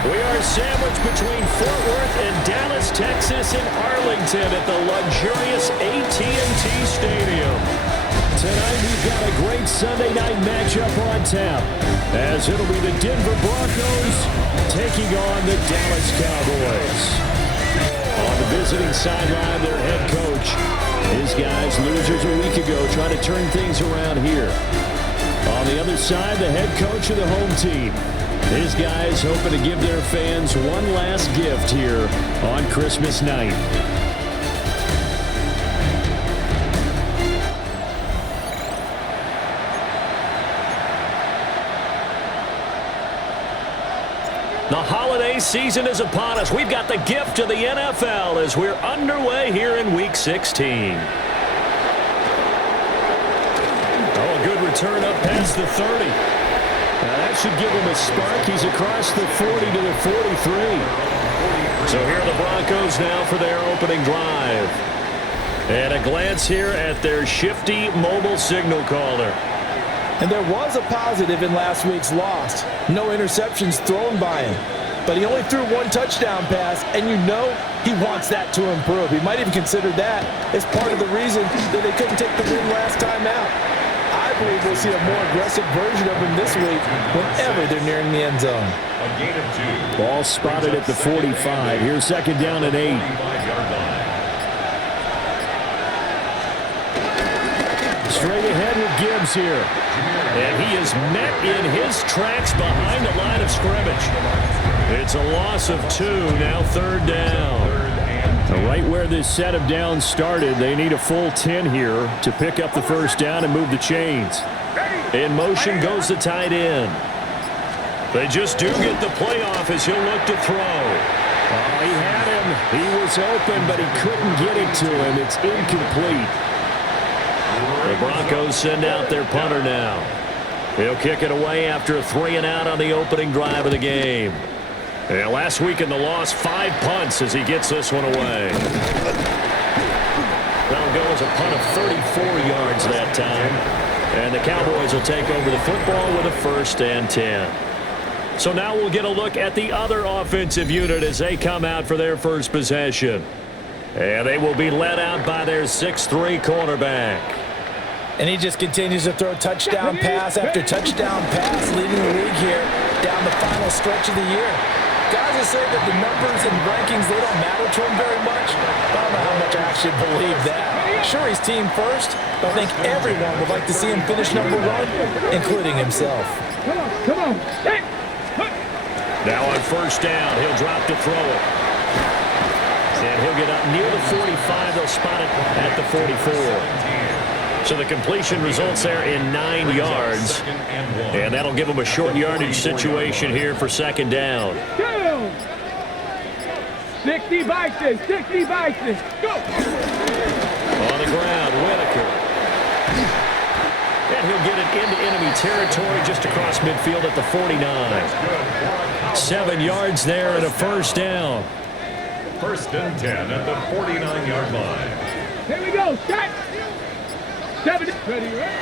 We are sandwiched between Fort Worth and Dallas, Texas, and Arlington at the luxurious AT&T Stadium. Tonight we've got a great Sunday night matchup on tap, as it'll be the Denver Broncos taking on the Dallas Cowboys. On the visiting sideline, their head coach. His guys losers a week ago trying to turn things around here. On the other side, the head coach of the home team. His guys hoping to give their fans one last gift here on Christmas night. The holiday season is upon us. We've got the gift of the NFL as we're underway here in Week 16. Oh, a good return up past the 30. Now that should give him a spark. He's across the 40 to the 43. So here are the Broncos now for their opening drive. And a glance here at their shifty mobile signal caller. And there was a positive in last week's loss. No interceptions thrown by him. But he only threw one touchdown pass, and you know he wants that to improve. He might even consider that as part of the reason that they couldn't take the win last time out. I believe we'll see a more aggressive version of him this week whenever they're nearing the end zone. Ball spotted at the 45. Here's second down and 8. Straight ahead with Gibbs here. And he is met in his tracks behind the line of scrimmage. It's a loss of 2, now third down. Right where this set of downs started, they need a full 10 here to pick up the first down and move the chains. In motion goes the tight end. They just do get the playoff as he'll look to throw. Oh, he had him. He was open, but he couldn't get it to him. It's incomplete. The Broncos send out their punter now. He'll kick it away after a 3-and-out on the opening drive of the game. Yeah, last week in the loss, 5 punts as he gets this one away. That'll go as a punt of 34 yards that time. And the Cowboys will take over the football with a 1st and 10. So now we'll get a look at the other offensive unit as they come out for their first possession. And they will be led out by their 6'3" cornerback. And he just continues to throw touchdown pass after touchdown pass, leading the league here down the final stretch of the year. Guys will say that the numbers and rankings, they don't matter to him very much. I don't know how much I actually believe that. Sure, he's team first, but I think everyone would like to see him finish number 1, including himself. Come on. Hey. Now on first down, he'll drop to throw it. And he'll get up near the 45. They'll spot it at the 44. So the completion results there in 9 yards. And that'll give him a short yardage situation here for second down. Go! 60 Vikings, 60 Vikings, go! On the ground, Whitaker. And he'll get it into enemy territory just across midfield at the 49. 7 yards there and a first down. 1st and 10 at the 49-yard line. Here we go, set! 7, ready, right?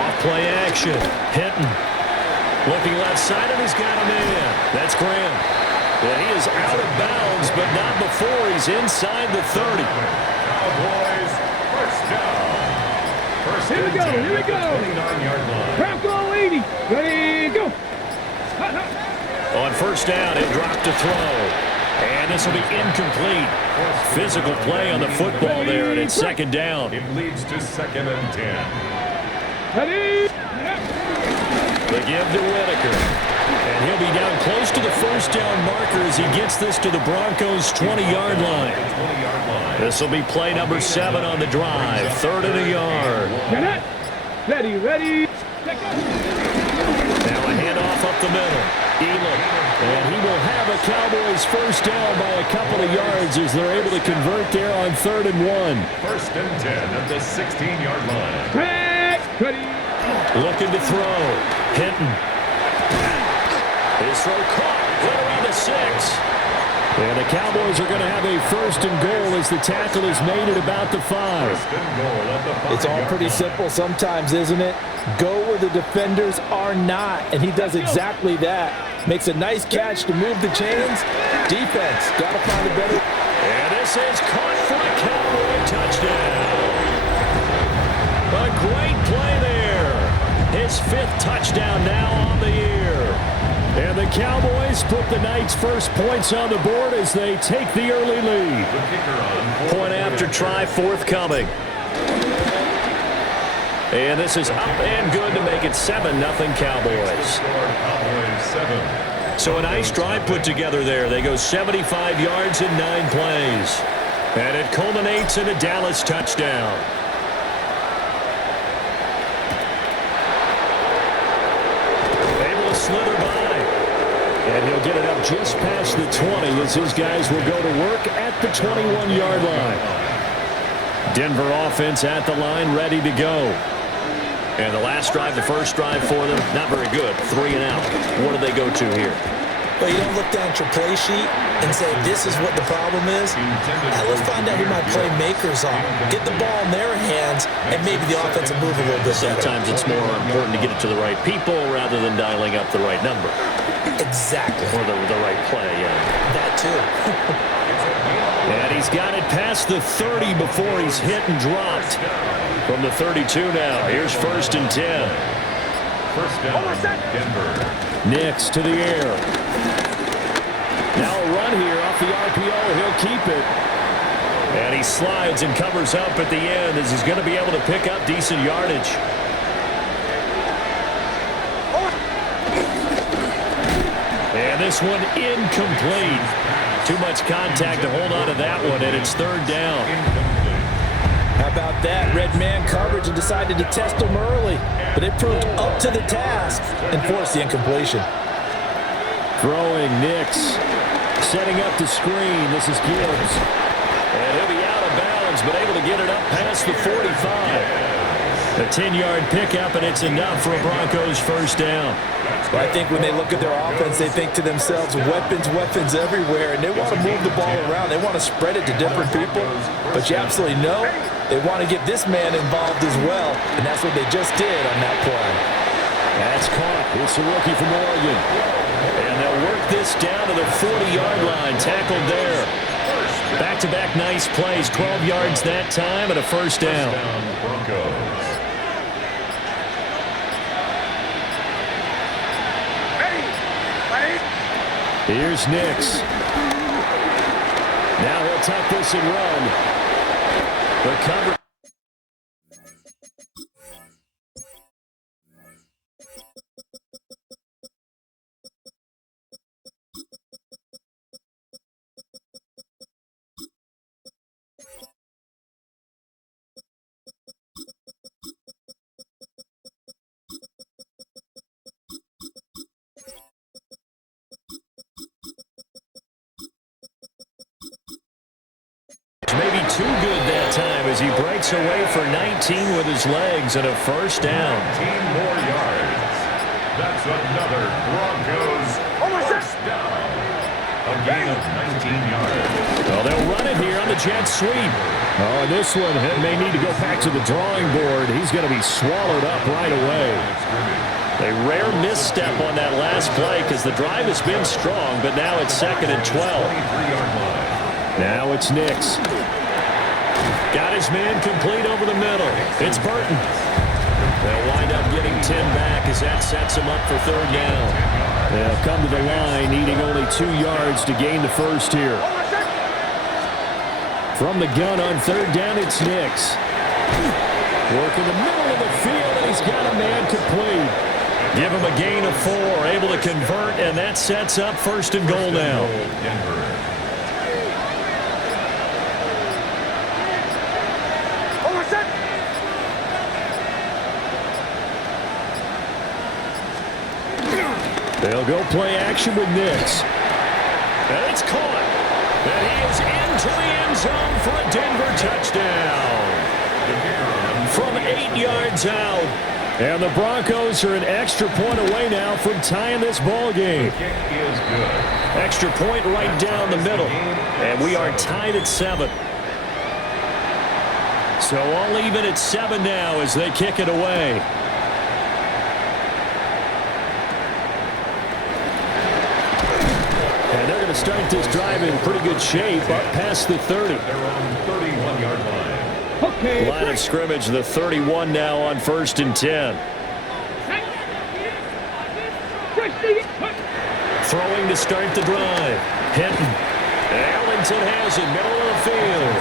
Off play action. Hinton. Looking left side, and he's got a man. That's Graham. Yeah, he is out of bounds, but not before he's inside the 30. Cowboys, 1st down. 1st Here we and go, 10 here we at go. the 29-yard line. Bronco 80, ready, go! Hot, hot. On first down, he'll drop to throw. And this will be incomplete. Physical play on the football there, and it's second down. It leads to 2nd and 10. Ready? They give to Whitaker. And he'll be down close to the first down marker as he gets this to the Broncos' 20-yard line. This will be play number 7 on the drive. 3rd and a yard. Get it. Ready, ready. Now a handoff up the middle. Elam. And he will have a Cowboys first down by a couple of yards as they're able to convert there on 3rd and 1. 1st and 10 at the 16-yard line. Ready. Looking to throw. Hinton. His throw caught right around the 6. And the Cowboys are going to have a 1st and goal as the tackle is made at about the 5. It's all pretty simple sometimes, isn't it? Go where the defenders are not, and he does exactly that. Makes a nice catch to move the chains. Defense, got to find a better. And this is caught for a Cowboy touchdown. A great play there. His 5th touchdown now on the year. And the Cowboys put the night's first points on the board as they take the early lead. Point after try forthcoming. And this is up and good to make it 7-0 Cowboys. So a nice drive put together there. They go 75 yards in 9 plays. And it culminates in a Dallas touchdown. Able to slither by. And he'll get it up just past the 20 as his guys will go to work at the 21-yard line. Denver offense at the line, ready to go. And the last drive, the first drive for them, not very good. 3 and out. What do they go to here? Well, you don't look down at your play sheet and say, this is what the problem is. Now, let's find out who my playmakers are. Get the ball in their hands, and maybe the offense will move a little bit better. Sometimes it's more important to get it to the right people rather than dialing up the right number. Exactly. Or the right play, yeah. That, too. And he's got it past the 30 before he's hit and dropped. From the 32 now, here's 1st and 10. First down, Denver. Nix to the air. Now a run here off the RPO. He'll keep it. And he slides and covers up at the end as he's going to be able to pick up decent yardage. And this one incomplete. Too much contact to hold on to that one, and it's 3rd down. How about that? Red man coverage and decided to test him early. But it proved up to the task and forced the incompletion. Throwing Nix. Setting up the screen. This is Gibbs. And he'll be out of bounds, but able to get it up past the 45. A 10-yard pickup, and it's enough for a Broncos first down. Well, I think when they look at their offense, they think to themselves, weapons, weapons everywhere, and they want to move the ball around. They want to spread it to different people, but you absolutely know they want to get this man involved as well, and that's what they just did on that play. That's caught. It's a rookie from Oregon. And they'll work this down to the 40-yard line. Tackled there. Back-to-back nice plays. 12 yards that time and a first down. Broncos. Here's Nix. Now he'll tuck this and run. The cover. Maybe too good that time as he breaks away for 19 with his legs and a first down. 19 more yards. That's another Broncos first down. A gain of 19 yards. Well, they'll run it here on the jet sweep. Oh, and this one may need to go back to the drawing board. He's going to be swallowed up right away. A rare misstep on that last play because the drive has been strong, but now it's 2nd and 12. 23-yard line. Now it's Nix. Got his man complete over the middle. It's Burton. They'll wind up getting 10 back as that sets him up for 3rd down. They'll come to the line, needing only 2 yards to gain the first here. From the gun on 3rd down, it's Nix. Work in the middle of the field, and he's got a man complete. Give him a gain of 4, able to convert, and that sets up 1st and goal now. They'll go play action with Nix. And it's caught. And he is into the end zone for a Denver touchdown. From 8 yards out. And the Broncos are an extra point away now from tying this ball game. The kick is good. Extra point right down the middle. And we are tied at 7. So all even at 7 now as they kick it away. to start this drive in pretty good shape, up past the 30. They're on 31-yard line. Okay. Line of scrimmage, the 31 now on 1st and 10. Throwing to start the drive. Hinton. Ellington has it, middle of the field.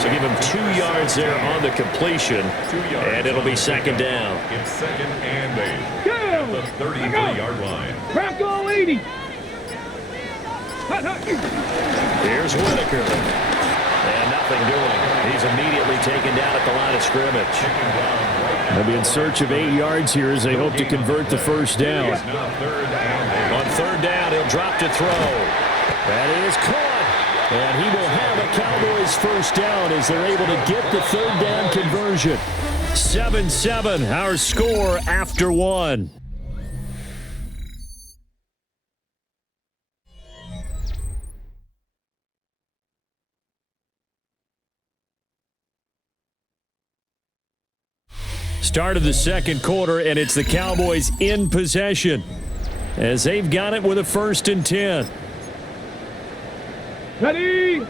So give him 2 yards there on the completion, 2 yards and it'll be second down. It's 2nd and 8. Go! At the 33-yard line. Bronco 80. Here's Whitaker. And nothing doing. He's immediately taken down at the line of scrimmage. They'll be in search of 8 yards here as they hope to convert the first down. On 3rd down, he'll drop to throw. That is caught. And he will have a Cowboys first down as they're able to get the 3rd down conversion. 7-7, our score after 1. Start of the second quarter, and it's the Cowboys in possession as they've got it with a 1st and 10. Ready?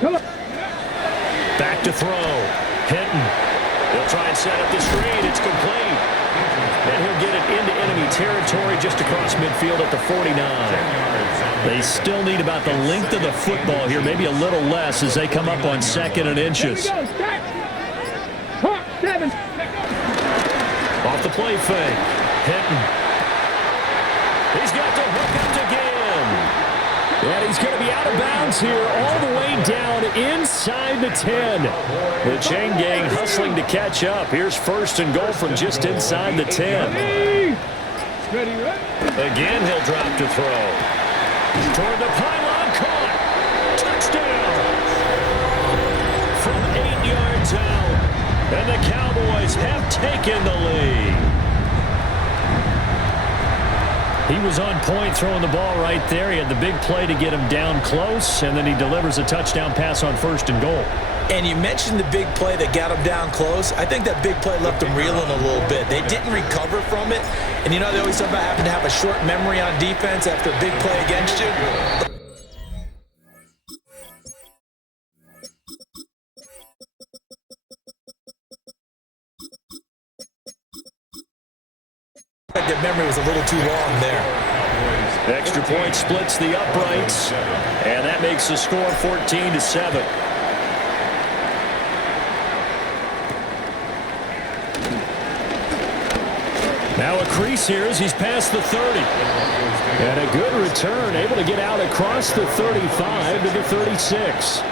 Come on. Back to throw. Hinton. He'll try and set up the screen. It's complete. And he'll get it into enemy territory just across midfield at the 49. They still need about the length of the football here, maybe a little less as they come up on 2nd and inches. Here we go. Start. Hawk 7. Off the play fake. Hinton. He's got to hook up again. And he's going to be out of bounds here all the way down inside the 10. The chain gang hustling to catch up. Here's 1st and goal from just inside the 10. Ready, Again, he'll drop to throw. Toward the pylon, caught. Touchdown. From 8 yards out. And the Cowboys have taken the lead. He was on point throwing the ball right there. He had the big play to get him down close, and then he delivers a touchdown pass on 1st and goal. And you mentioned the big play that got him down close. I think that big play left them reeling a little bit. They didn't recover from it. And you know, they always talk about having to have a short memory on defense after a big play against you. Their memory was a little too long there. Extra point splits the uprights, and that makes the score 14-7. Now a crease here as he's past the 30. And a good return, able to get out across the 35 to the 36.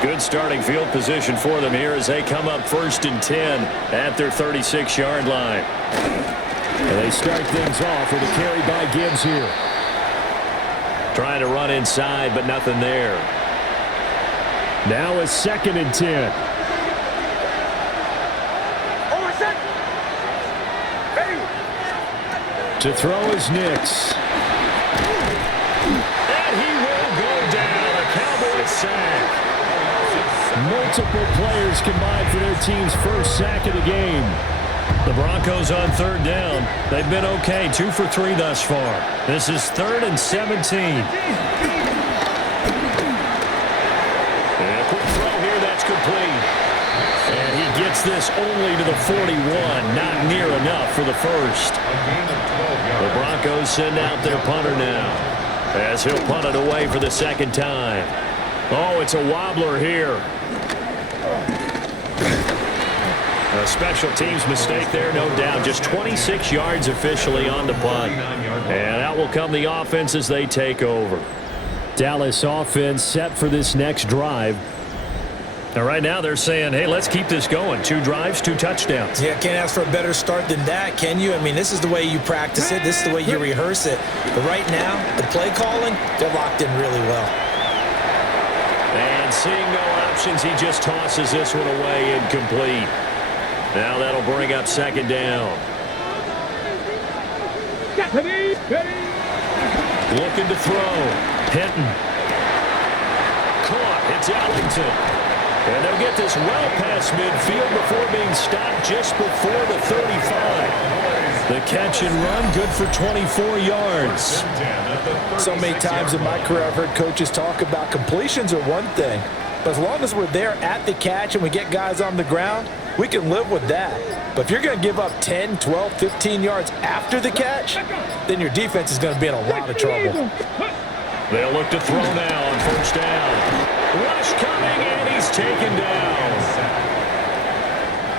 Good starting field position for them here as they come up 1st and 10 at their 36-yard line. And they start things off with a carry by Gibbs here. Trying to run inside, but nothing there. Now a 2nd and 10. To throw is Nix. And he will go down. A Cowboys sack. Multiple players combined for their team's first sack of the game. The Broncos on 3rd down. They've been okay, 2 for 3 thus far. This is 3rd and 17. And a quick throw here, that's complete. And he gets this only to the 41, not near enough for the first. The Broncos send out their punter now as he'll punt it away for the 2nd time. Oh, it's a wobbler here. A special teams mistake there, no doubt. Just 26 yards officially on the punt. And out will come the offense as they take over. Dallas offense set for this next drive. Now, right now they're saying, hey, let's keep this going. 2 drives, 2 touchdowns. Yeah, can't ask for a better start than that, can you? I mean, this is the way you practice it. This is the way you rehearse it. But right now, the play calling, they're locked in really well. And seeing no options, he just tosses this one away incomplete. Now that'll bring up 2nd down. Looking to throw. Hinton. Caught. It's Ellington. And they'll get this well past midfield before being stopped just before the 35. The catch and run, good for 24 yards. So many times in my career I've heard coaches talk about completions are one thing, but as long as we're there at the catch and we get guys on the ground, we can live with that. But if you're going to give up 10, 12, 15 yards after the catch, then your defense is going to be in a lot of trouble. They'll look to throw now on first down. Rush coming, and he's taken down.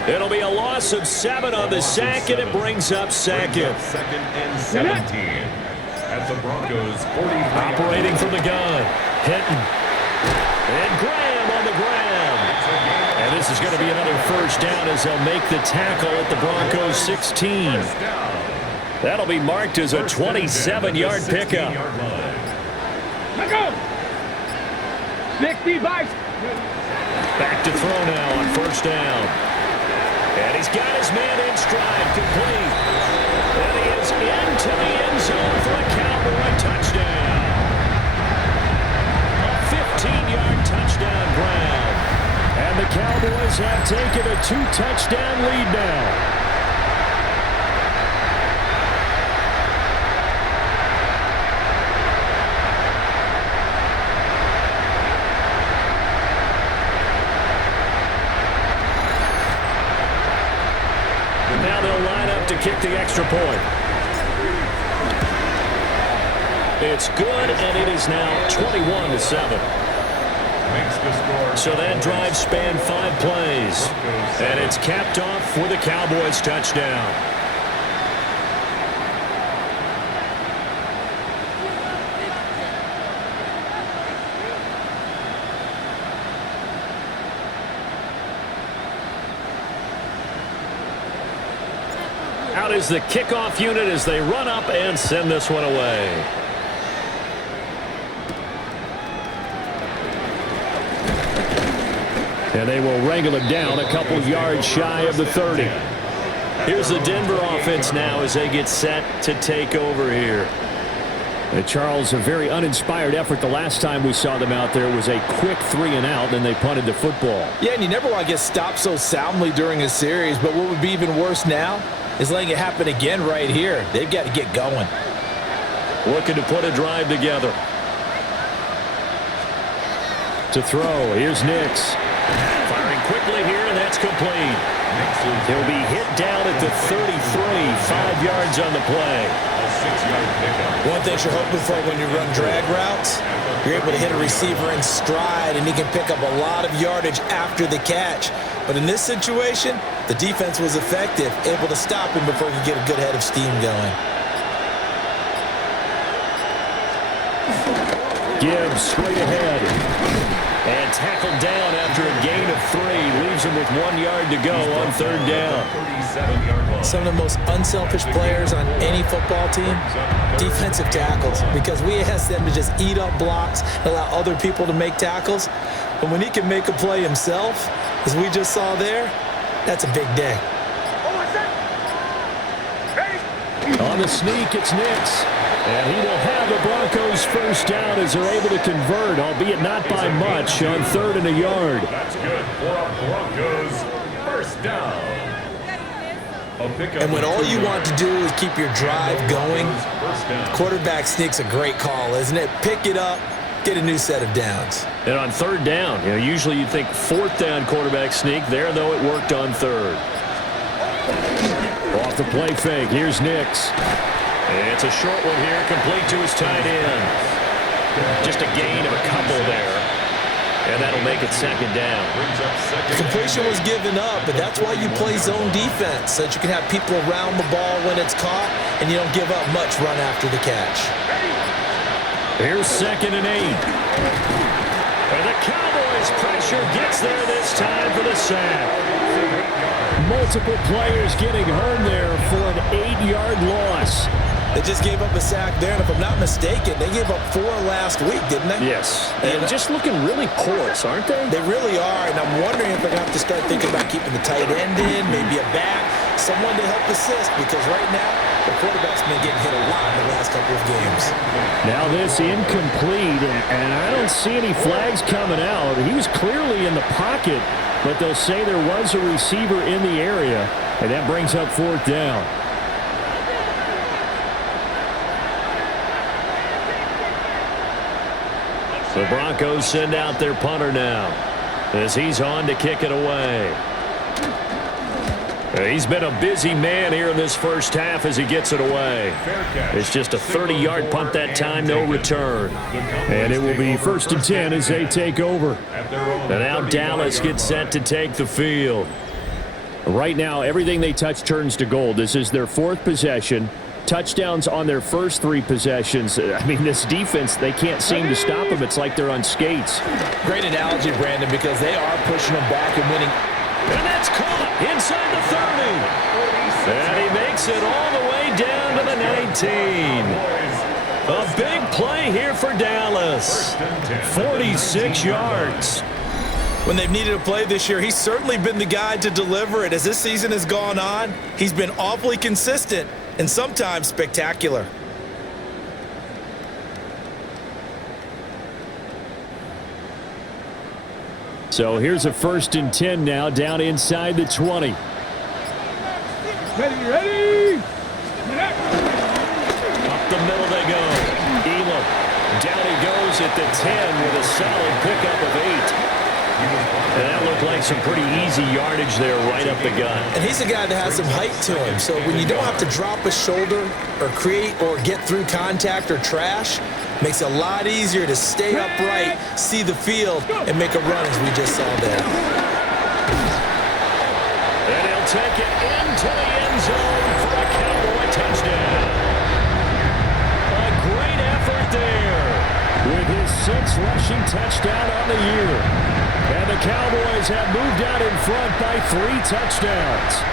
It'll be a loss of 7 on the sack, and it brings up second. Second and 17 at the Broncos 45. Operating from the gun. Hinton. And Graham on the ground. And this is going to be another first down as they'll make the tackle at the Broncos 16. That'll be marked as a 27-yard pickup. Let go. 65. Back to throw now on first down. And he's got his man in stride, complete. And he is into the end zone for a Cowboy touchdown. A 15-yard touchdown grab. And the Cowboys have taken a 2-touchdown lead now. Now they'll line up to kick the extra point. It's good, and it is now 21-7. So that drive spanned 5 plays, and it's capped off with a Cowboys touchdown. Out is the kickoff unit as they run up and send this one away. And they will wrangle him down a couple yards shy of the 30. Here's the Denver offense now as they get set to take over here. Charles, a very uninspired effort the last time we saw them out there. It was a quick 3-and-out, and they punted the football. Yeah, and you never want to get stopped so soundly during a series, but what would be even worse now is letting it happen again right here. They've got to get going. Looking to put a drive together. To throw, here's Nix. Firing quickly here, and that's complete. He'll be hit down at the 33, 5 yards on the play. One thing you're hoping for when you run drag routes, you're able to hit a receiver in stride, and he can pick up a lot of yardage after the catch. But in this situation, the defense was effective, able to stop him before he could get a good head of steam going. Gibbs straight ahead. And tackled down after a gain of 3. Leaves him with 1 yard to go on third down. Some of the most unselfish players on any football team, defensive tackles, because we ask them to just eat up blocks, allow other people to make tackles. But when he can make a play himself, as we just saw there, that's a big day. On the sneak, it's Nix. And he will have the Broncos first down as they're able to convert, albeit not by much, on 3rd and a yard. That's good for a Broncos first down. And when all you want to do is keep your drive going, quarterback sneak's a great call, isn't it? Pick it up, get a new set of downs. And on 3rd down, usually you'd think 4th down quarterback sneak. There, though, it worked on 3rd. Off the play fake, here's Nix. It's a short one here, complete to his tight end. Just a gain of a couple there. And that'll make it 2nd down. The completion was given up, but that's why you play zone defense, so that you can have people around the ball when it's caught, and you don't give up much run after the catch. Here's 2nd and 8. And the Cowboys pressure gets there this time for the sack. Multiple players getting hurt there for an 8-yard loss. They just gave up a sack there, and if I'm not mistaken, they gave up 4 last week, didn't they? Yes. And just looking really porous, aren't they? They really are, and I'm wondering if they're going to have to start thinking about keeping the tight end in, maybe a back, someone to help assist, because right now, the quarterback's been getting hit a lot in the last couple of games. Now this incomplete, and I don't see any flags coming out. He was clearly in the pocket, but they'll say there was a receiver in the area, and that brings up 4th down. The Broncos send out their punter now as he's on to kick it away. He's been a busy man here in this first half as he gets it away. It's just a 30-yard punt that time, no return. And it will be 1st and 10 as they take over. And now Dallas gets set to take the field. Right now, everything they touch turns to gold. This is their 4th possession. Touchdowns on their first 3 possessions. I mean, this defense, they can't seem to stop them. It's like they're on skates. Great analogy, Brandon, because they are pushing them back and winning. And that's caught inside the 30. And he makes it all the way down to the 19. A big play here for Dallas. 46 yards. When they've needed a play this year, he's certainly been the guy to deliver it. As this season has gone on, he's been awfully consistent and sometimes spectacular. So here's a 1st and 10 now down inside the 20. Ready. Up the middle they go. Elam. Down he goes at the 10 with a solid pickup of 8. And that looked like some pretty easy yardage there right up the gut. And he's a guy that has some height to him. So when you don't have to drop a shoulder or create or get through contact or trash, makes it a lot easier to stay upright, see the field, and make a run as we just saw there. And he'll take it into the end zone for a Cowboy touchdown. A great effort there. With his 6th rushing touchdown on the year. And the Cowboys have moved out in front by 3 touchdowns.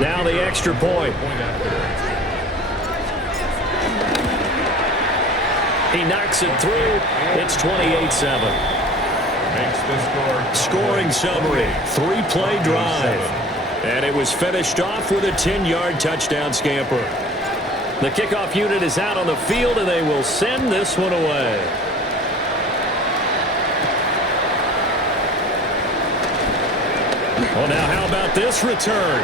Now the extra point. He knocks it through. It's 28-7. Scoring summary. 3-play drive. And it was finished off with a 10-yard touchdown scamper. The kickoff unit is out on the field, and they will send this one away. Well, now how about this return?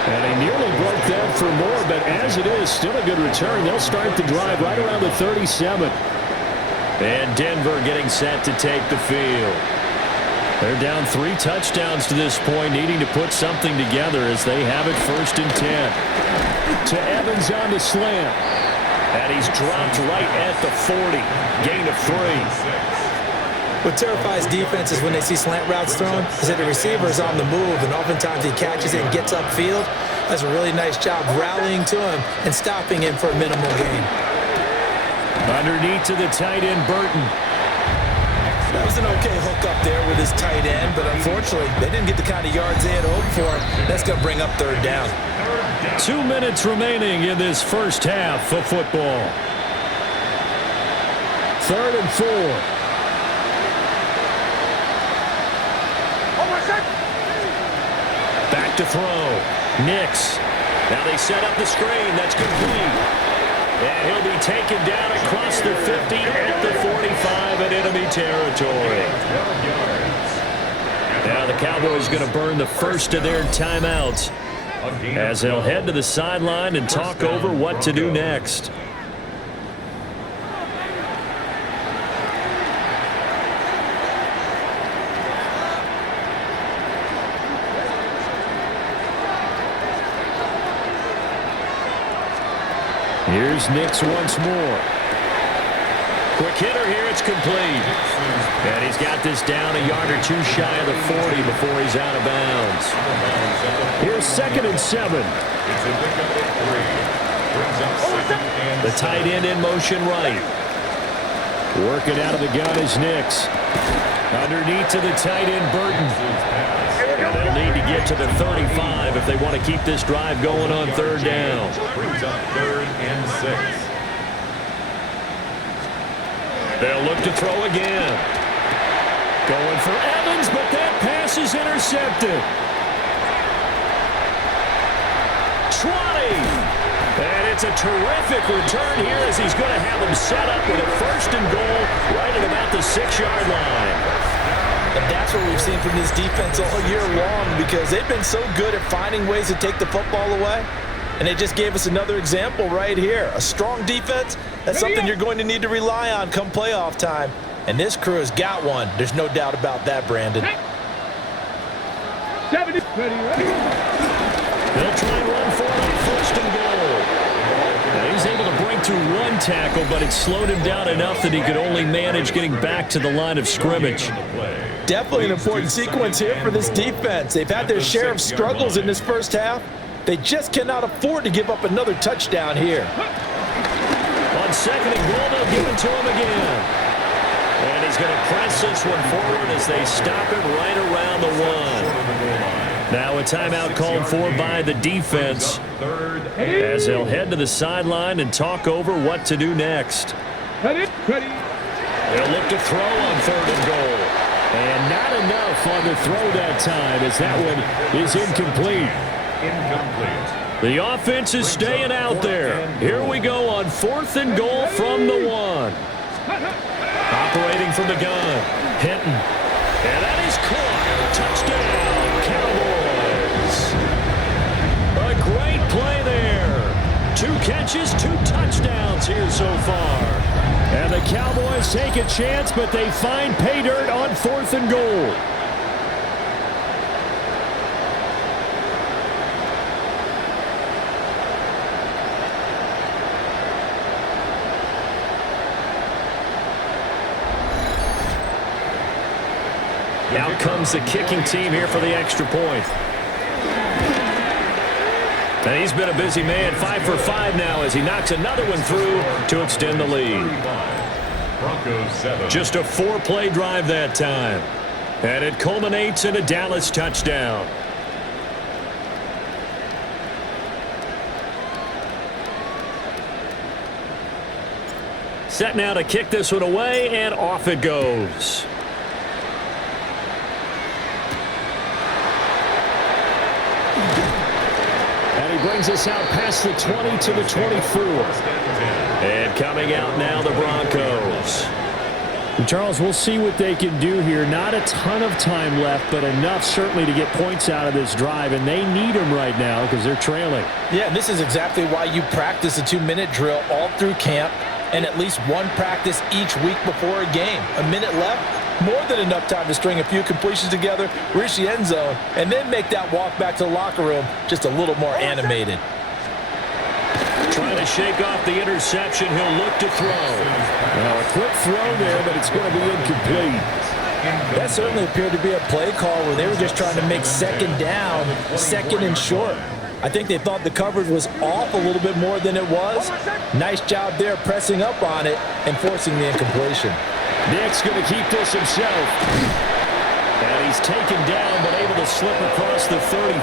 And he nearly broke that for more, but as it is, still a good return. They'll start the drive right around the 37. And Denver getting set to take the field. They're down 3 touchdowns to this point, needing to put something together as they have it 1st and 10. To Evans on the slant. And he's dropped right at the 40. Gain of 3. What terrifies defenses when they see slant routes thrown is that the receiver is on the move, and oftentimes he catches it and gets upfield. Does a really nice job rallying to him and stopping him for a minimal gain. Underneath to the tight end, Burton. That was an okay hook up there with his tight end, but unfortunately, they didn't get the kind of yards they had hoped for. That's going to bring up 3rd down. 2 minutes remaining in this first half of football. 3rd and 4. Back to throw. Nix. Now they set up the screen. That's complete. And he'll be taken down across the 50 at the 45 in enemy territory. Now the Cowboys going to burn the first of their timeouts as they'll head to the sideline and talk over what to do next. Here's Nix once more. Quick hitter here, it's complete. And he's got this down a yard or 2 shy of the 40 before he's out of bounds. Here's 2nd and 7. The tight end in motion right. Working out of the gun is Nix. Underneath to the tight end, Burton. And they'll need to get to the 35 if they want to keep this drive going on 3rd down. Brings up 3rd and 6. They'll look to throw again. Going for Evans, but that pass is intercepted. And it's a terrific return here as he's going to have him set up with a first and goal right at about the 6-yard line. And that's what we've seen from this defense all year long, because they've been so good at finding ways to take the football away. And they just gave us another example right here. A strong defense, that's something you're going to need to rely on come playoff time. And this crew has got one. There's no doubt about that, Brandon. 70, ready. They'll try and run for it on first and goal. Now he's able to break through one tackle, but it slowed him down enough that he could only manage getting back to the line of scrimmage. Definitely an important sequence here for this defense. They've had their share of struggles in this first half. They just cannot afford to give up another touchdown here. On second and goal, they'll give it to him again. And he's going to press this one forward as they stop him right around the 1. Now a timeout called for by the defense as they'll head to the sideline and talk over what to do next. Ready. They'll look to throw on third and goal. And not enough on the throw that time as that one is incomplete. The offense is staying out there. Here we go on fourth and goal from the 1. Operating from the gun. Hinton. And that is caught. Touchdown, Cowboys. A great play there. 2 catches, 2 touchdowns here so far. And the Cowboys take a chance, but they find pay dirt on fourth and goal. Out comes the kicking team here for the extra point. And he's been a busy man, 5 for 5 now as he knocks another one through to extend the lead. Just a 4-play drive that time. And it culminates in a Dallas touchdown. Set now to kick this one away, and off it goes. Brings us out past the 20 to the 24. And coming out now, the Broncos. And Charles, we'll see what they can do here. Not a ton of time left, but enough certainly to get points out of this drive, and they need them right now because they're trailing. Yeah, and this is exactly why you practice a 2-minute drill all through camp and at least one practice each week before a game. A minute left. More than enough time to string a few completions together, reach the end zone, and then make that walk back to the locker room just a little more animated. Trying to shake off the interception. He'll look to throw. Now a quick throw there, but it's going to be incomplete. That certainly appeared to be a play call where they were just trying to make second down, second and short. I think they thought the coverage was off a little bit more than it was. Nice job there pressing up on it and forcing the incompletion. Nick's going to keep this himself. And he's taken down but able to slip across the 35.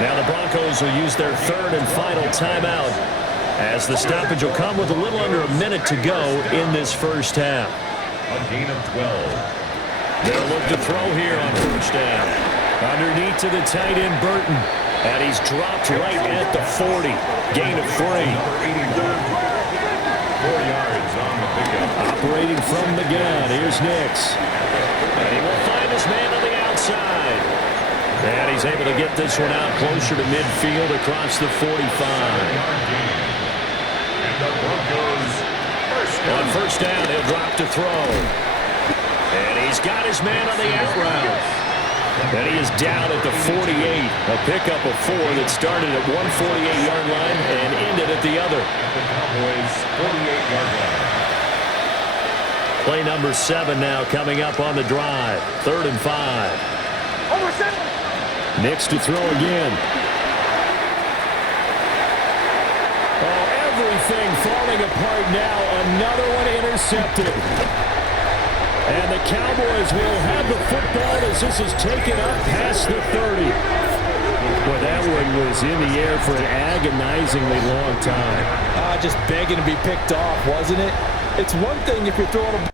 Now the Broncos will use their third and final timeout as the stoppage will come with a little under a minute to go in this first half. A gain of 12. They'll look to throw here on first down. Underneath to the tight end, Burton. And he's dropped right at the 40. Gain of 3. 4 yards on the pickup. Operating from the gun, here's Nix. And he will find his man on the outside. And he's able to get this one out closer to midfield across the 45. And the Broncos On first down, he'll drop to throw. And he's got his man on the out route. And he is down at the 48. A pickup of 4 that started at 148-yard line and ended at the other. the Cowboys' 48-yard line. Play number 7 now coming up on the drive. 3rd and 5. Over 7. Nix to throw again. Oh, everything falling apart now. Another one intercepted. And the Cowboys will have the football as this is taken up past the 30. Boy, that one was in the air for an agonizingly long time. Just begging to be picked off, wasn't it? It's one thing if you're throwing a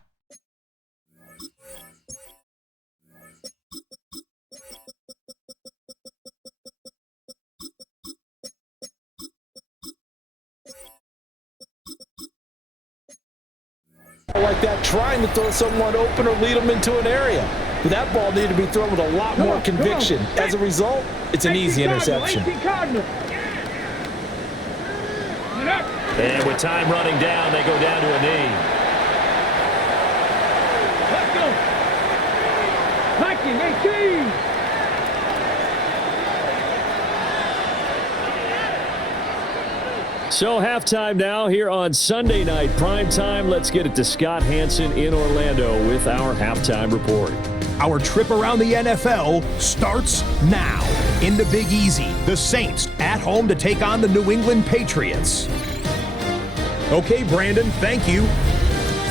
like that trying to throw someone open or lead them into an area. But that ball needed to be thrown with a lot more conviction. As a result, it's an easy interception. And with time running down, they go down to a knee. Let's go. Hiking 18. So halftime now here on Sunday night prime time. Let's get it to Scott Hansen in Orlando with our halftime report. Our trip around the NFL starts now. In the Big Easy, the Saints at home to take on the New England Patriots. Okay, Brandon, thank you.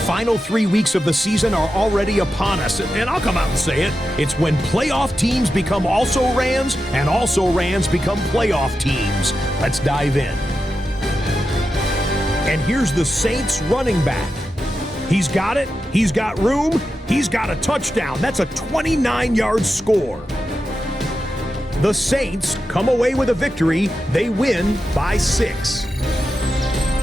Final 3 weeks of the season are already upon us, and I'll come out and say it. It's when playoff teams become also-rans, and also-rans become playoff teams. Let's dive in. And here's the Saints running back. He's got it. He's got room. He's got a touchdown. That's a 29-yard score. The Saints come away with a victory. They win by 6.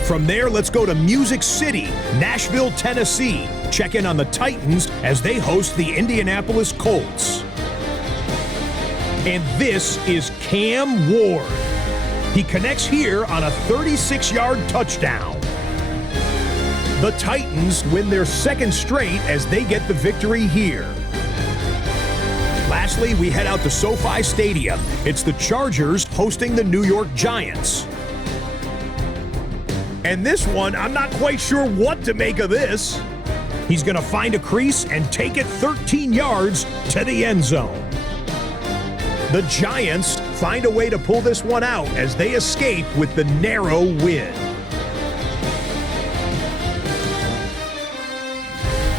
From there, let's go to Music City, Nashville, Tennessee. Check in on the Titans as they host the Indianapolis Colts. And this is Cam Ward. He connects here on a 36-yard touchdown. The Titans win their second straight as they get the victory here. Lastly, we head out to SoFi Stadium. It's the Chargers hosting the New York Giants. And this one, I'm not quite sure what to make of this. He's going to find a crease and take it 13 yards to the end zone. The Giants find a way to pull this one out as they escape with the narrow win.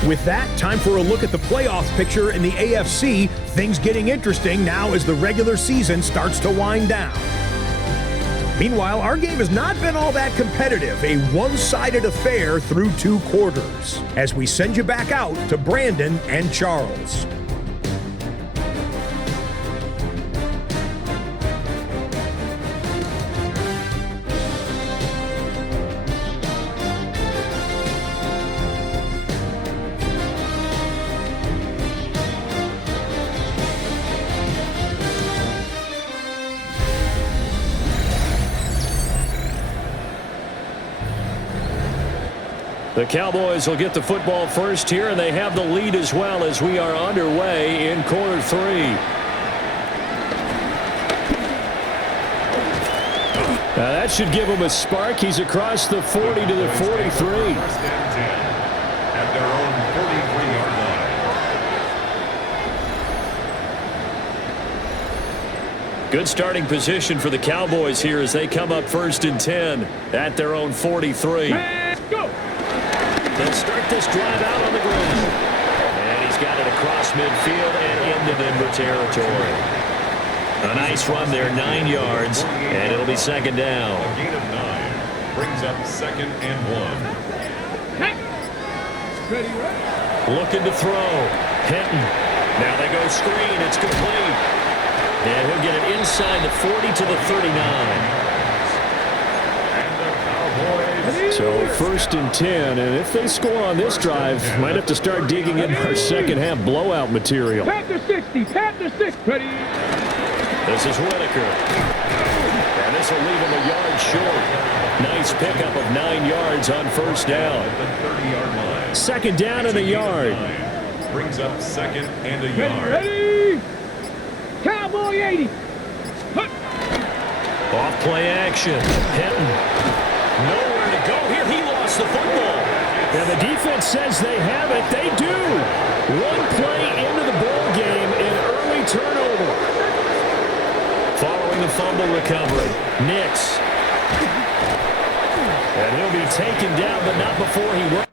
With that, time for a look at the playoff picture in the AFC. Things getting interesting now as the regular season starts to wind down. Meanwhile, our game has not been all that competitive, a one-sided affair through 2 quarters. As we send you back out to Brandon and Charles. The Cowboys will get the football first here, and they have the lead as well as we are underway in quarter 3. Now that should give him a spark. He's across the 40 to the 43. First and 10 at their own 43-yard line. Good starting position for the Cowboys here as they come up first and 10 at their own 43. Let's go. They'll start this drive out on the ground. And he's got it across midfield and into Denver territory. A nice run there, 9 yards, and it'll be second down. A gain of 9 brings up second and 1. Hey. Ready, right? Looking to throw. Hinton. Now they go screen. It's complete. And he'll get it inside the 40 to the 39. So first and 10, and if they score on this drive, might have to start digging in our second half blowout material. Panther 60, Panther 60. Ready. This is Whitaker. And this will leave him a yard short. Nice pickup of 9 yards on first down. At the 30-yard line. Second down and a yard. Brings up second and a yard. Ready. Cowboy 80. Off play action. Hinton. Nowhere to go here. He lost the football. And the defense says they have it. They do. One play into the ball game, an early turnover. Following the fumble recovery, Nix. And he'll be taken down, but not before he runs.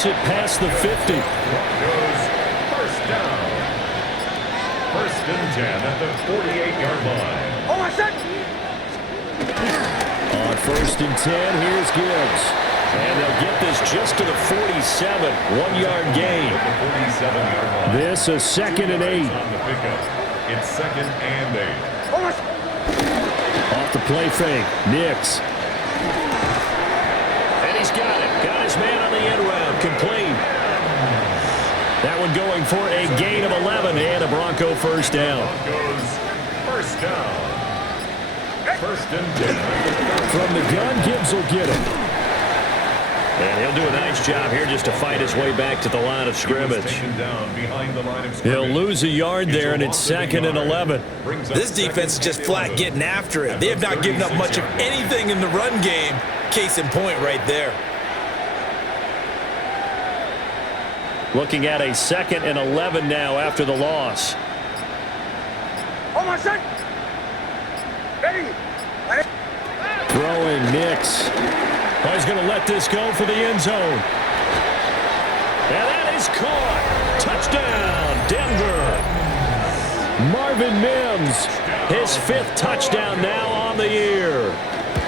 It past the 50. Broncos first down. First and 10 at the 48-yard line. On first and 10, here's Gibbs. And they'll get this just to the 47, 1-yard gain. The 47-yard line. This is second and 8. On the pickup. It's second and 8. Off the play fake. Nix. And he's got it. Got his man on the end round. Complete. That one going for a gain of 11 and a Bronco first down. Broncos first down. First and 10. From the gun, Gibbs will get it. And he'll do a nice job here just to fight his way back to the line of scrimmage. Taken down behind the line of He'll scrimmage. lose a yard there, and it's second and 11. This defense is just flat getting after it. They have not given up much of anything in the run game. Case in point right there. Looking at a second and 11 now after the loss. Throwing Nix. Oh, he's going to let this go for the end zone. And that is caught. Touchdown, Denver. Marvin Mims, His 5th touchdown now on the year.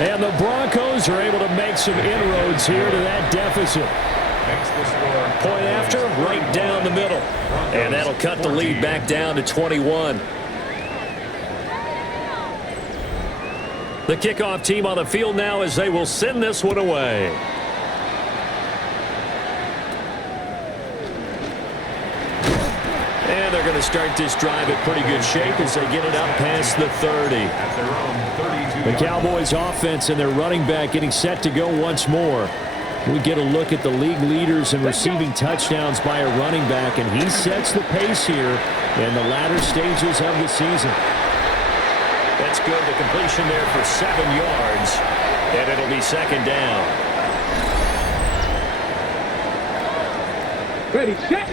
and the Broncos are able to make some inroads here to that deficit. Makes the score. Point after, right down the middle. And that'll cut the lead back down to 21. The kickoff team on the field now as they will send this one away. And they're going to start this drive in pretty good shape as they get it up past the 30. At their own 32. The Cowboys offense and their running back getting set to go once more. We get a look at the league leaders in receiving touchdowns by a running back, and he sets the pace here in the latter stages of the season. That's good. The completion there for 7 yards, and it'll be second down. Ready, set.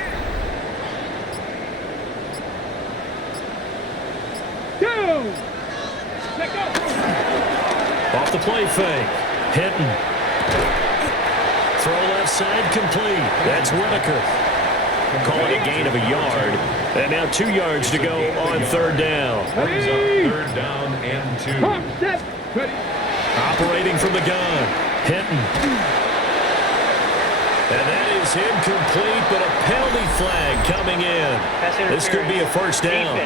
Go. Let go. Off the play fake. Hinton. Throw left side complete. That's Whitaker. Calling a gain of a yard. And now 2 yards to go on third down. Brings up third down and 2. Pop, set. Ready. Operating from the gun. Hinton. And that is incomplete, but a penalty flag coming in. This could be a first down.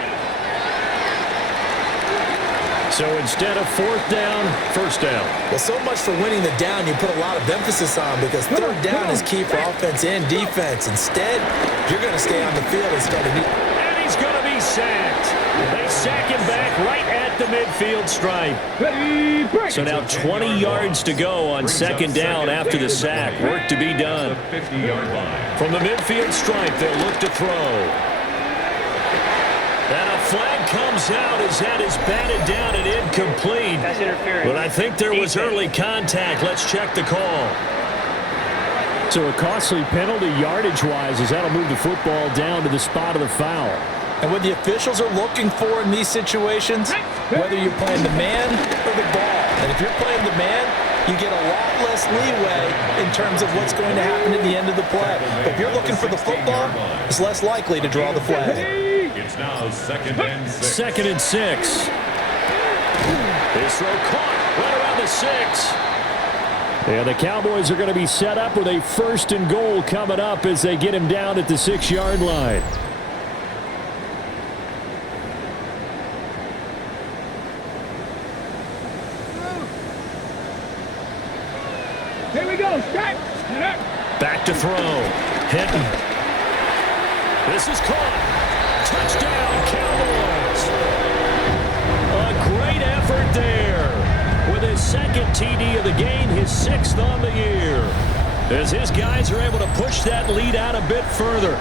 So instead of fourth down, first down. Well, so much for winning the down you put a lot of emphasis on, because third down is key for offense and defense. Instead, you're going to stay on the field and start a new. And he's going to be sacked. They sack him back right at the midfield stripe. Ready, break. So now 20 yards to go on second down after the sack. Work to be done. The 50-yard line. From the midfield stripe, they'll look to throw. And a flag comes out as that is batted down and incomplete. That's interference. But I think there was early contact. Let's check the call. So a costly penalty yardage-wise as that'll move the football down to the spot of the foul. And what the officials are looking for in these situations, whether you're playing the man or the ball. And if you're playing the man, you get a lot less leeway in terms of what's going to happen at the end of the play. But if you're looking for the football, it's less likely to draw the flag. It's now second and 6. Second and 6. This throw caught right around the 6. And the Cowboys are going to be set up with a first and goal coming up as they get him down at the 6-yard line. Here we go. Strike. Back to throw. Hinton. This is caught. Touchdown, Cowboys. A great effort there. With his second TD of the game, his 6th on the year. As his guys are able to push that lead out a bit further.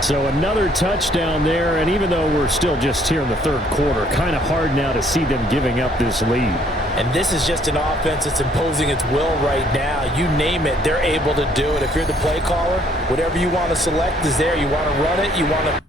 So another touchdown there, and even though we're still just here in the third quarter, kind of hard now to see them giving up this lead. And this is just an offense that's imposing its will right now. You name it, they're able to do it. If you're the play caller, whatever you want to select is there. You want to run it, you want to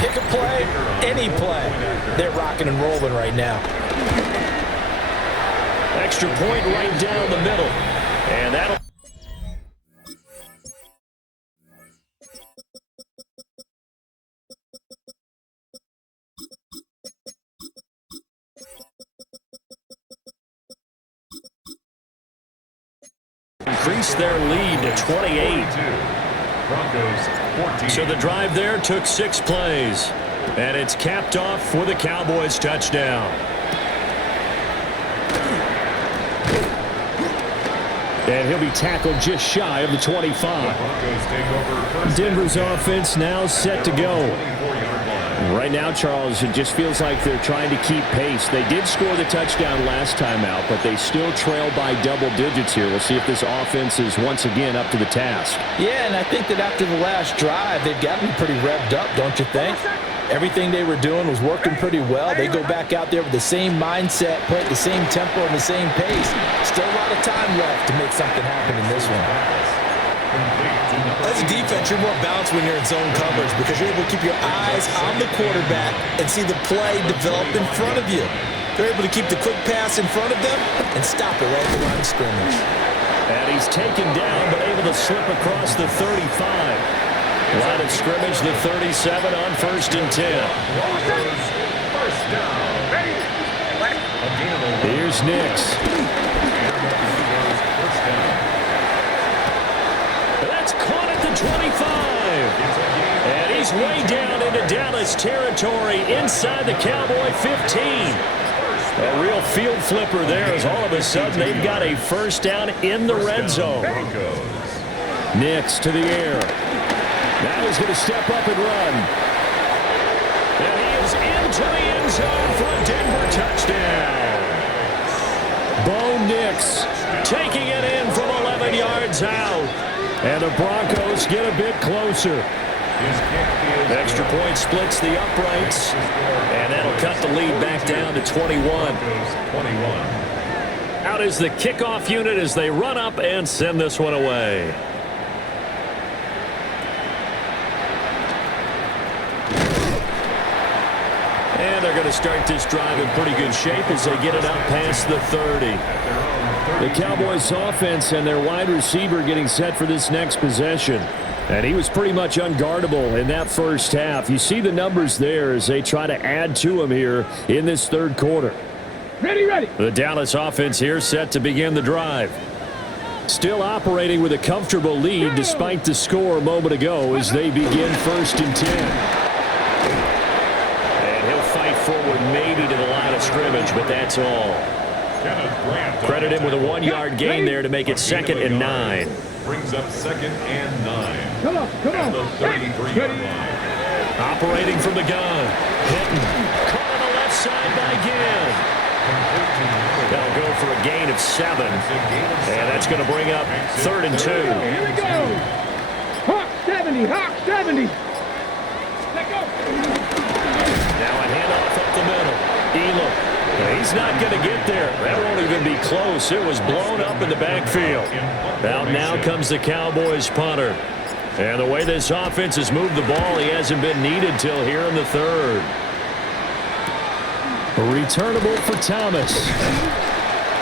Pick a play, any play. They're rocking and rolling right now. Extra point right down the middle. And that'll... increase their lead to 28. Broncos 14. So the drive there took 6 plays. And it's capped off with a Cowboys touchdown. And he'll be tackled just shy of the 25. Broncos take over first. Denver's offense now set to go. 24-yard line. Right now, Charles, it just feels like they're trying to keep pace. They did score the touchdown last time out, but they still trail by double digits here. We'll see if this offense is once again up to the task. Yeah, and I think that after the last drive, they've got to be pretty revved up, don't you think? Everything they were doing was working pretty well. They go back out there with the same mindset, play at the same tempo and the same pace. Still a lot of time left to make something happen in this one. As a defense, you're more balanced when you're in zone coverage because you're able to keep your eyes on the quarterback and see the play develop in front of you. They're able to keep the quick pass in front of them and stop it right at the line of scrimmage. And he's taken down, but able to slip across the 35. Line of scrimmage, the 37 on 1st and 10. First down. Here's Nix. That's caught at the 25. And he's way down into Dallas territory inside the Cowboy 15. A real field flipper there as all of a sudden they've got a first down in the red zone. Nix to the air. Now he's going to step up and run. And he is into the end zone for a Denver touchdown. Bo Nix taking it in from 11 yards out. And the Broncos get a bit closer. Extra point splits the uprights. And that'll cut the lead back down to 21. Out is the kickoff unit as they run up and send this one away. And they're going to start this drive in pretty good shape as they get it up past the 30. The Cowboys offense and their wide receiver getting set for this next possession. And he was pretty much unguardable in that first half. You see the numbers there as they try to add to him here in this third quarter. Ready, ready. The Dallas offense here set to begin the drive. Still operating with a comfortable lead despite the score a moment ago as they begin 1st and 10. Forward maybe to the line of scrimmage, but that's all. Credit him with a 1-yard gain there to make it 2nd and 9. Brings up 2nd and 9. Come on, come on. The 33-yard line. Operating from the gun. Hitting. Caught on the left side by Gibb. That'll go for a gain of 7. And that's going to bring up 3rd and 2. Here we go. Hawk 70, Hawk 70. Let go. Now a handoff up the middle. Elam. He's not going to get there. That won't even be close. It was blown up in the backfield. Out now comes the Cowboys punter. And the way this offense has moved the ball, he hasn't been needed till here in the 3rd. Returnable for Thomas.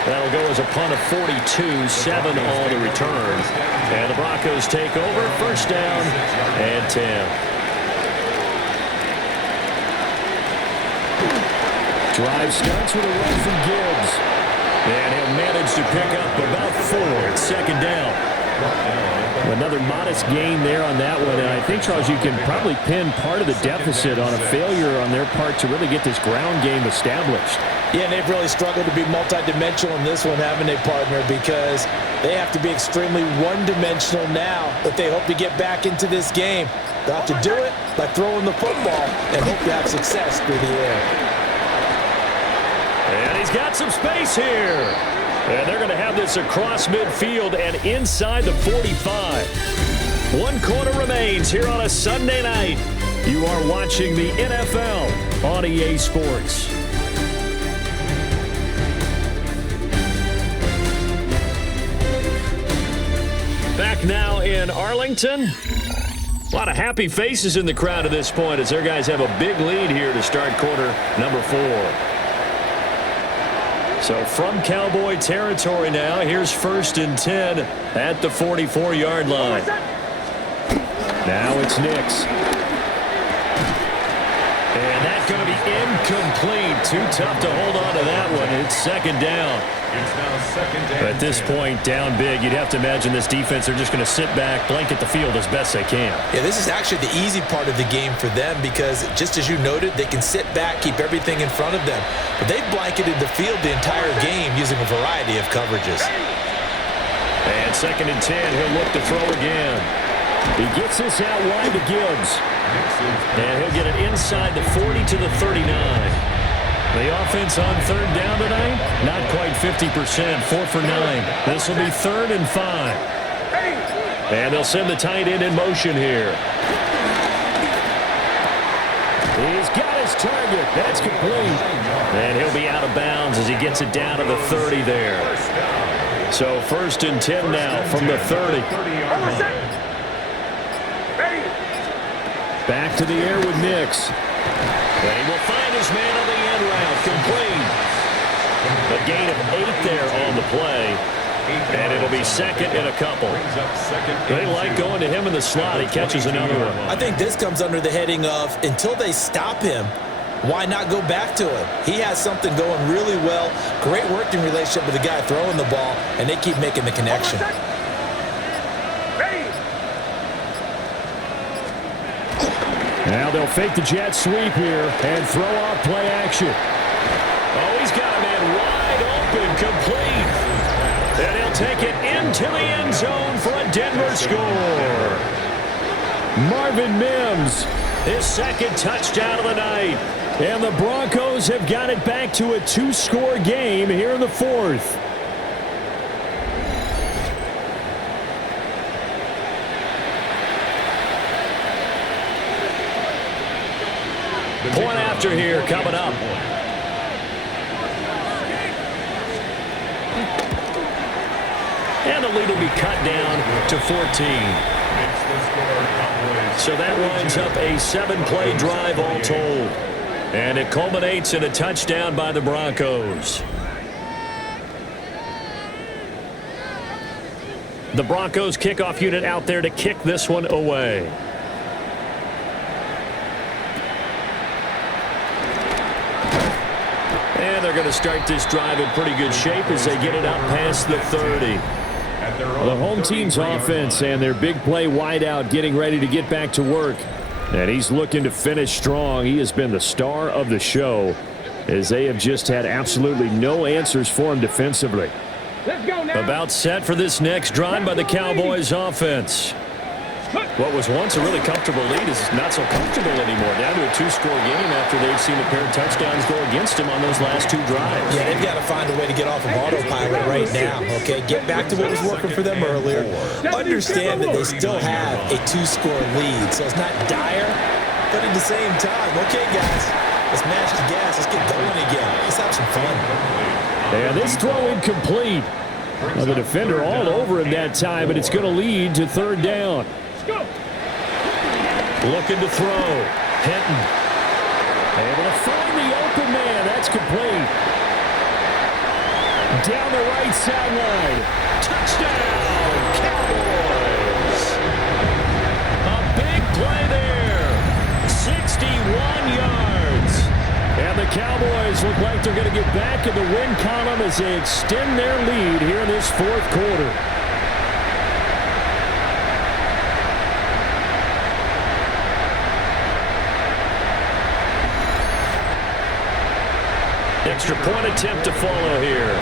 That'll go as a punt of 42, 7 on the return. And the Broncos take over, 1st down and 10. Drive starts with a run from Gibbs. And he'll manage to pick up about 4 at 2nd down. Another modest gain there on that one. And I think, Charles, you can probably pin part of the deficit on a failure on their part to really get this ground game established. Yeah, and they've really struggled to be multidimensional in this one, haven't they, partner? Because they have to be extremely one-dimensional now if they hope to get back into this game. They'll have to do it by throwing the football and hope to have success through the air. And he's got some space here. And they're going to have this across midfield and inside the 45. 1 quarter remains here on a Sunday night. You are watching the NFL on EA Sports. Back now in Arlington. A lot of happy faces in the crowd at this point as their guys have a big lead here to start quarter number 4. So from Cowboy territory now, here's 1st and 10 at the 44-yard line. Now it's Nix. And that's going to be incomplete. Too tough to hold on to that one. It's 2nd down. It's now 2nd down. At this point, down big, you'd have to imagine this defense are just going to sit back, blanket the field as best they can. Yeah, this is actually the easy part of the game for them because, just as you noted, they can sit back, keep everything in front of them. But they've blanketed the field the entire game using a variety of coverages. And 2nd and 10, he'll look to throw again. He gets this out wide to Gibbs. And he'll get it inside the 40 to the 39. The offense on 3rd down tonight, not quite 50%, 4 for 9. This will be 3rd and 5. And they'll send the tight end in motion here. He's got his target. That's complete. And he'll be out of bounds as he gets it down to the 30 there. So 1st and 10 now from the 30. Back to the air with Nix. And he will find his man on the end route. Complete. A gain of 8 there on the play. And it'll be 2nd and a couple. They like going to him in the slot. He catches another one. I think this comes under the heading of, until they stop him, why not go back to him? He has something going really well. Great working relationship with the guy throwing the ball, and they keep making the connection. Now they'll fake the jet sweep here and throw off play action. Oh, he's got a man wide open, complete. And he'll take it into the end zone for a Denver score. Marvin Mims, His 2nd touchdown of the night. and the Broncos have got it back to a 2-score game here in the 4th. Point after here coming up. And the lead will be cut down to 14. So that winds up a 7-play drive all told. And it culminates in a touchdown by the Broncos. The Broncos kickoff unit out there to kick this one away. And they're going to start this drive in pretty good shape as they get it up past the 30. The home team's offense and their big play wideout getting ready to get back to work. And he's looking to finish strong. He has been the star of the show as they have just had absolutely no answers for him defensively. Let's go now. About set for this next drive by the Cowboys offense. What was once a really comfortable lead is not so comfortable anymore. Down to a 2-score game after they've seen a pair of touchdowns go against them on those last 2 drives. Yeah, they've got to find a way to get off of autopilot right now, okay? Get back to what was working for them earlier. Understand that they still have a 2-score lead, so it's not dire, but at the same time, okay, guys, let's match the gas. Let's get going again. Let's have some fun. And this throw incomplete. Well, the defender all over him that time, but it's going to lead to 3rd down. Looking to throw. Hinton. Able to find the open man. That's complete. Down the right sideline. Touchdown, Cowboys. A big play there. 61 yards. And the Cowboys look like they're going to get back in the win column as they extend their lead here in this 4th quarter. Extra point attempt to follow here.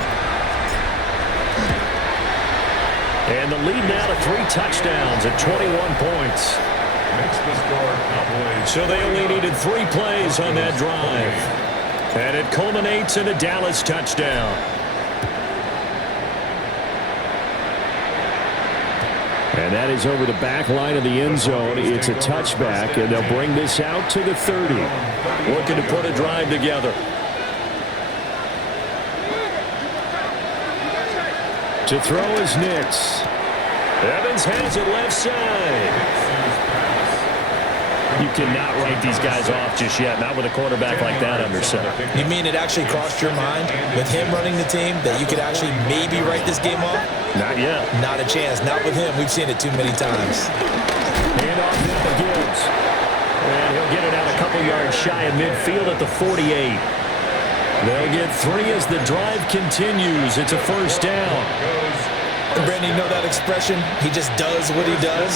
And the lead now to 3 touchdowns at 21 points. So they only needed 3 plays on that drive. And it culminates in a Dallas touchdown. And that is over the back line of the end zone. It's a touchback, and they'll bring this out to the 30. Looking to put a drive together. To throw is Nix. Evans has it left side. You cannot write these guys off just yet, not with a quarterback like that under center. You mean it actually crossed your mind with him running the team that you could actually maybe write this game off? Not yet. Not a chance. Not with him. We've seen it too many times. Hand off to Gibbs. And he'll get it out a couple yards shy of midfield at the 48. They'll get 3 as the drive continues. It's a first down. Brandon, you know that expression? He just does what he does.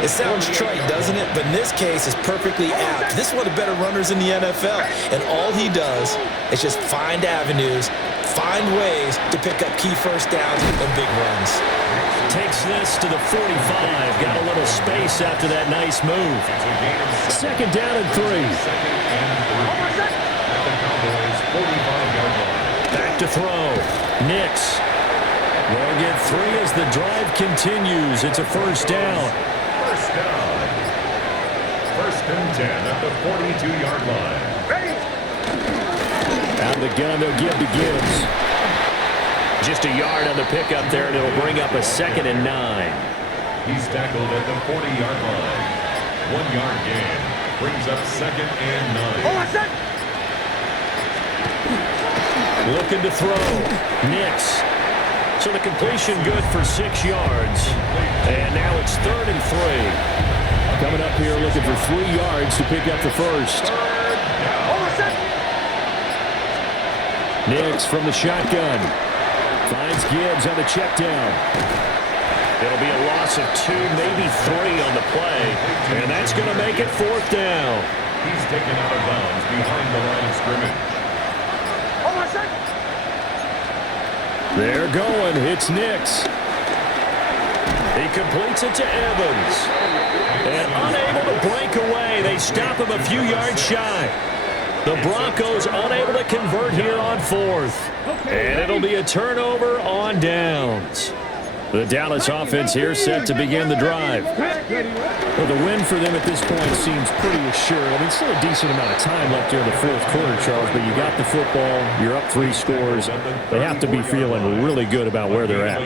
It sounds trite, doesn't it? But in this case, it's perfectly apt. This is one of the better runners in the NFL. And all he does is just find avenues, find ways to pick up key first downs and big runs. Takes this to the 45. Got a little space after that nice move. Second down and 3. Back to throw. Nix. They'll get 3 as the drive continues. It's a first down. First down. First and 10 at the 42-yard line. Out of the gun, they'll give to Gibbs. Just a yard on the pickup there, and it'll bring up a 2nd and 9. He's tackled at the 40-yard line. 1-yard gain. Brings up 2nd and 9. Looking to throw. Nix. So the completion good for 6 yards. And now it's 3rd and 3. Coming up here looking for 3 yards to pick up the first. Nix from the shotgun. Finds Gibbs on the check down. It'll be a loss of 2, maybe 3 on the play. And that's going to make it 4th down. He's taken out of bounds behind the line of scrimmage. They're going. It's Nix. He completes it to Evans. And unable to break away. They stop him a few yards shy. The Broncos unable to convert here on 4th. And it'll be a turnover on downs. The Dallas offense here set to begin the drive. Well, the win for them at this point seems pretty assured. I mean, still a decent amount of time left here in the 4th quarter, Charles, but you got the football, you're up 3 scores. They have to be feeling really good about where they're at.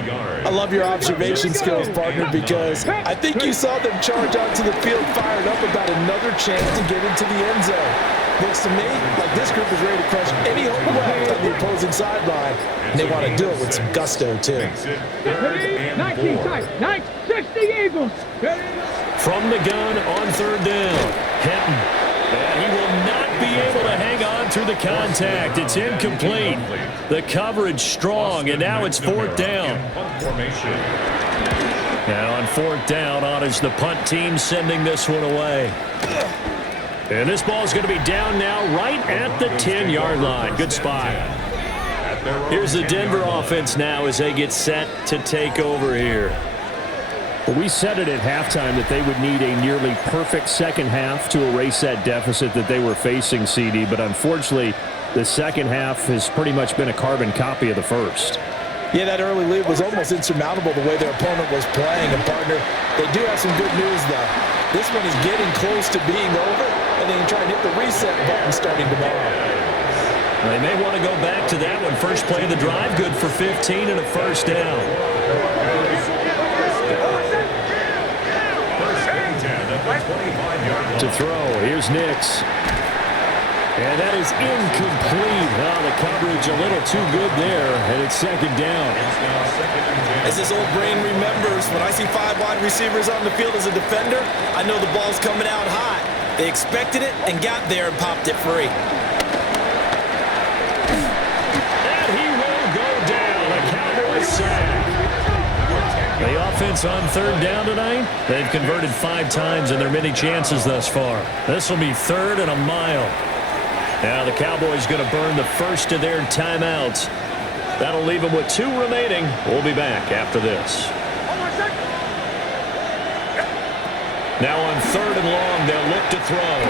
I love your observation skills, partner, because I think you saw them charge onto the field fired up about another chance to get into the end zone. Looks to me like this group is ready to crush any hope left on the opposing sideline, and they want to do it with some gusto, too. 19 tight, 60 Eagles. From the gun on 3rd down. Hinton. And he will not be able to hang on through the contact. It's incomplete. The coverage strong, and now it's 4th down. Now on 4th down, on is the punt team sending this one away. And this ball is going to be down now right at the 10-yard line. Good spot. Here's the Denver offense now as they get set to take over here. Well, we said it at halftime that they would need a nearly perfect second half to erase that deficit that they were facing, CD. But unfortunately, the second half has pretty much been a carbon copy of the first. Yeah, that early lead was almost insurmountable the way their opponent was playing. And, partner, they do have some good news, though. This one is getting close to being over, and they can try and hit the reset button starting tomorrow. They may want to go back to that one. First play of the drive, good for 15 and a first down. To throw, here's Nix. And that is incomplete. Oh, the coverage a little too good there, and it's 2nd down. As this old brain remembers, when I see 5 wide receivers on the field as a defender, I know the ball's coming out hot. They expected it and got there and popped it free. And he will go down. A Cowboys sack. The offense on 3rd down tonight, they've converted 5 times in their many chances thus far. This will be 3rd and a mile. Now the Cowboys going to burn the first of their timeouts. That'll leave them with 2 remaining. We'll be back after this. Now on 3rd and long, they'll look to throw.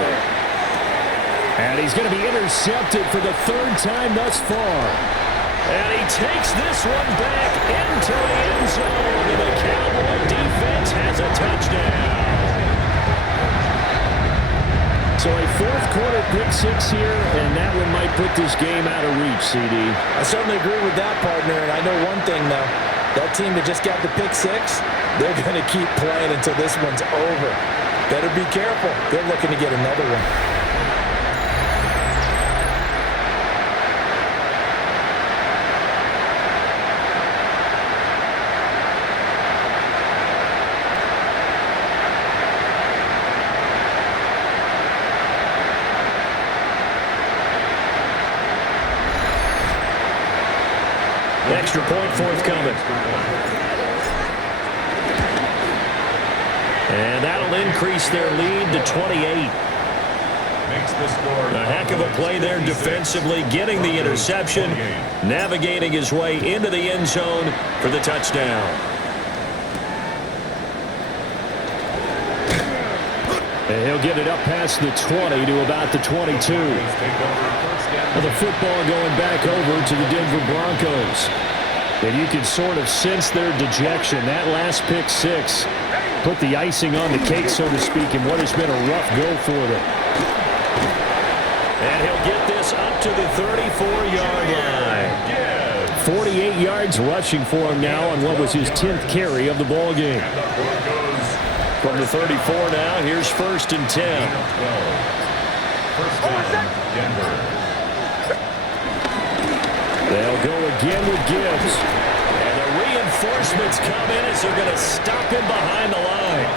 And he's going to be intercepted for the 3rd time thus far. And he takes this one back into the end zone. And the Cowboy defense has a touchdown. So a 4th quarter pick 6 here, and that one might put this game out of reach, CD. I certainly agree with that, partner, and I know one thing, though. That team that just got the pick 6, they're going to keep playing until this one's over. Better be careful. They're looking to get another one. Extra point forthcoming. And that'll increase their lead to 28. Makes the score. A heck of a play there defensively, getting the interception, navigating his way into the end zone for the touchdown. And he'll get it up past the 20 to about the 22. Well, the football going back over to the Denver Broncos. And you can sort of sense their dejection. That last pick six put the icing on the cake, so to speak, in what has been a rough go for them. And he'll get this up to the 34-yard line. 48 yards rushing for him now on what was his 10th carry of the ball game. From the 34 now, here's 1st and 10. First down, Denver. They'll go again with Gibbs. And the reinforcements come in as they're going to stop him behind the line.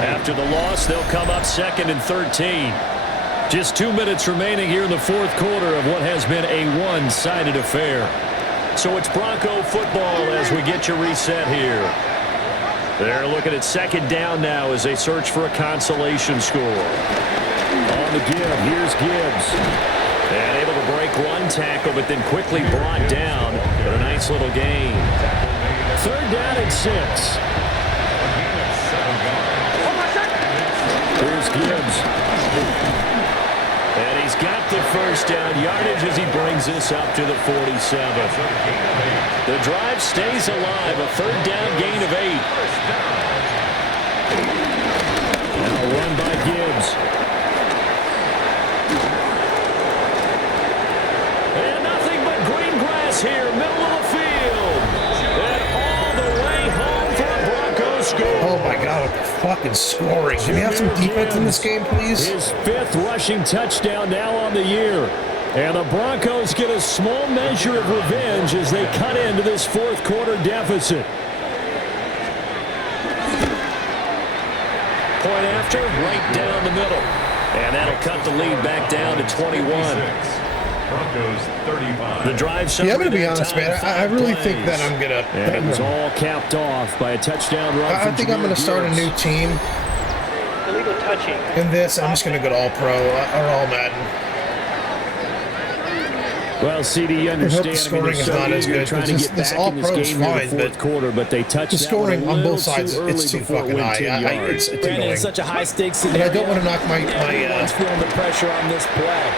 After the loss, they'll come up 2nd and 13. Just 2 minutes remaining here in the 4th quarter of what has been a one-sided affair. So it's Bronco football as we get you reset here. They're looking at 2nd down now as they search for a consolation score. On the give, here's Gibbs. And able to break one tackle, but then quickly brought down. But a nice little gain. 3rd down and 6. Here's Gibbs. And he's got the 1st down yardage as he brings this up to the 47. The drive stays alive. A 3rd down gain of 8. And a run by Gibbs. Here, middle of the field, and all the way home for a Broncos score. Oh my God, what the fucking scoring. Can we have some defense in this game, please? His 5th rushing touchdown now on the year. And the Broncos get a small measure of revenge as they cut into this 4th quarter deficit. Point after, right down the middle. And that'll cut the lead back down to 21. Broncos 35. The drive summary. Yeah, I'm going to be honest, man. I really think that I'm going to... And it was all capped off by a touchdown run. I think I'm going to start a new team. Illegal touching. In this, I'm just going to go to All-Pro or All-Madden. Well, CD, you understand. I hope the scoring is not as good. Trying to get this back in All-Pro this is game in fine, the 4th quarter, but they touched the scoring that one on both sides, it's too fucking high. It's Brandon, it's such a high-stakes and scenario. I don't want to knock my Everyone's feeling the pressure on this play.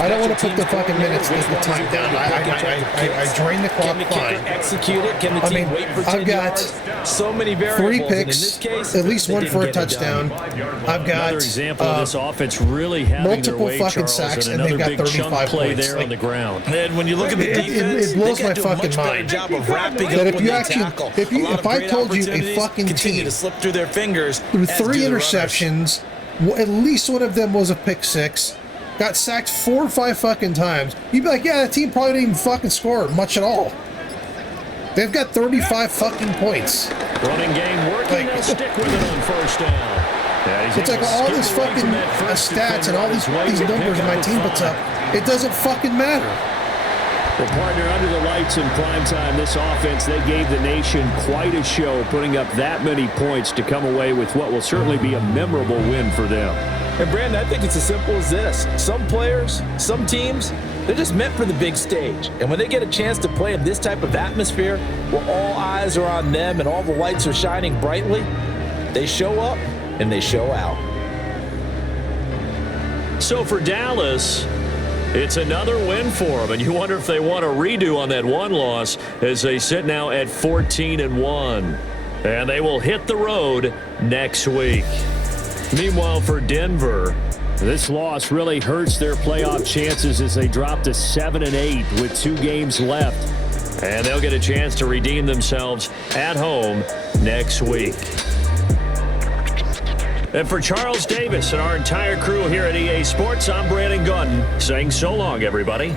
I don't want to put the fucking minutes, the time down. I drain the clock Can the kicker fine. execute it? Can the team wait for 10 I've got yards? So many variables. 3 picks, in this case, at least one for a get it touchdown. done. I've got Another example of this offense really having multiple their way, fucking Charles, sacks, and and they've another got big chunk 35 play points. there on the ground. And when you look at the defense, it blows they my gotta do a fucking much better mind job of wrapping that up if when you they actually, tackle. if I told you a fucking continue team to slip through their fingers through as 3 do the runners. interceptions, at least one of them was a pick 6, got sacked 4 or 5 fucking times, you'd be like, yeah, that team probably didn't even fucking score much at all. They've got 35 fucking points. Running game working. They'll stick with it on 1st down. Yeah, It's like all this fucking stats and all these numbers my team puts up, it doesn't fucking matter. Well, partner, under the lights in primetime, this offense, they gave the nation quite a show, putting up that many points to come away with what will certainly be a memorable win for them. And Brandon, I think it's as simple as this. Some players, some teams, they're just meant for the big stage. And when they get a chance to play in this type of atmosphere, where all eyes are on them and all the lights are shining brightly, they show up and they show out. So for Dallas, it's another win for them, and you wonder if they want a redo on that one loss as they sit now at 14-1. And they will hit the road next week. Meanwhile, for Denver, this loss really hurts their playoff chances as they drop to 7-8 with 2 games left. And they'll get a chance to redeem themselves at home next week. And for Charles Davis and our entire crew here at EA Sports, I'm Brandon Gaudin saying so long, everybody.